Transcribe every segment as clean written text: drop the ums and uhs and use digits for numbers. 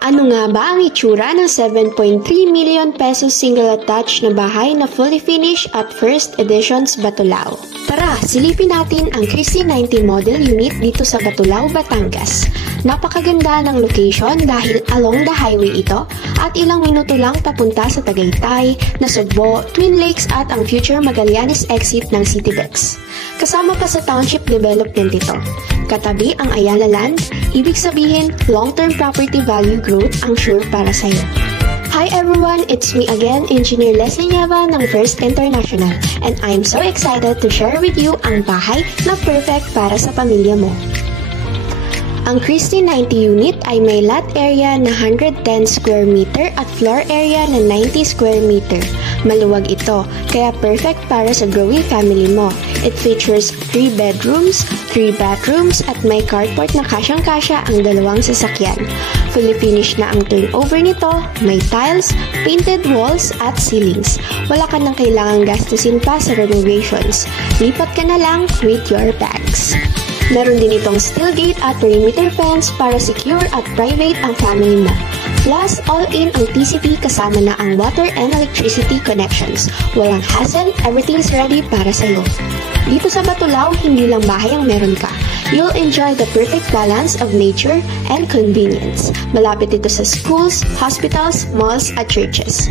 Ano nga ba ang itsura ng 7.3 million pesos single-attached na bahay na fully finished at first editions Batulao? Tara, silipin natin ang Christie 90 model unit dito sa Batulao, Batangas. Napakaganda ng location dahil along the highway ito at ilang minuto lang papunta sa Tagaytay, Nasugbo, Twin Lakes at ang future Magallanes exit ng Citybex. Kasama pa sa township development ito. Katabi ang Ayala Land, ibig sabihin long-term property value growth ang sure para sa'yo. Hi everyone, it's me again, Engineer Leslie Nieva ng First International, and I'm so excited to share with you ang bahay na perfect para sa pamilya mo. Ang Christie 90 unit ay may lot area na 110 square meter at floor area na 90 square meter. Maluwag ito, kaya perfect para sa growing family mo. It features 3 bedrooms, 3 bathrooms at may carport na kasyang-kasya ang 2 sasakyan. Fully finished na ang turnover nito, may tiles, painted walls at ceilings. Wala ka nang kailangang gastusin pa sa renovations. Lipat ka na lang with your bags. Meron din itong steel gate at perimeter fence para secure at private ang family mo. Plus, all-in ang TCP kasama na ang water and electricity connections. Walang hassle, everything's ready para sa'yo. Dito sa Batulao, hindi lang bahay ang meron ka. You'll enjoy the perfect balance of nature and convenience. Malapit ito sa schools, hospitals, malls at churches.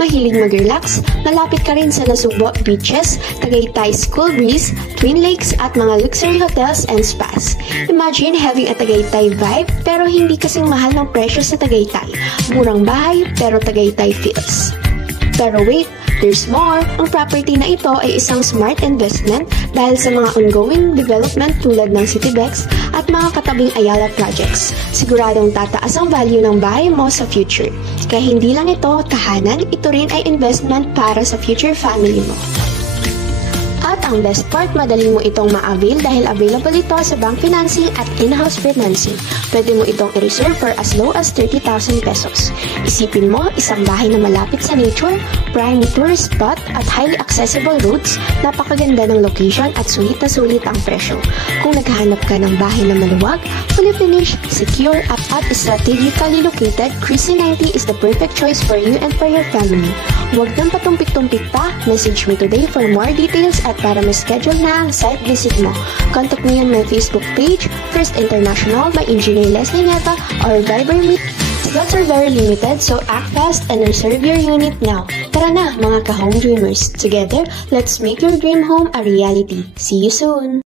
Mahilig mag-relax, malapit ka rin sa Nasugbo Beaches, Tagaytay School Breeze, Twin Lakes at mga luxury hotels and spas. Imagine having a Tagaytay vibe pero hindi kasing mahal ng presyo sa Tagaytay. Murang bahay pero Tagaytay feels. Pero wait, there's more! Ang property na ito ay isang smart investment dahil sa mga ongoing development tulad ng Citybex at mga katabing Ayala projects. Siguradong tataas ang value ng bahay mo sa future. Kaya hindi lang ito tahanan, ito rin ay investment para sa future family mo. At ang best part, madali mo itong ma-avail dahil available ito sa bank financing at in-house financing. Pwede mo itong i-reserve for as low as 30,000 pesos. Isipin mo, isang bahay na malapit sa nature, prime tourist spot at highly accessible routes, napakaganda ng location at sulit na sulit ang presyo. Kung naghahanap ka ng bahay na maluwag, fully finished, secure at strategically located, Christie 90 is the perfect choice for you and for your family. Huwag nang patumpik-tumpik pa, message me today for more details at para ma-schedule na ang site visit mo. Contact me on my Facebook page, First International by Engineer Leslie Nieva or Viber me. Slots are very limited, so act fast and reserve your unit now. Tara na mga ka-home dreamers. Together, let's make your dream home a reality. See you soon!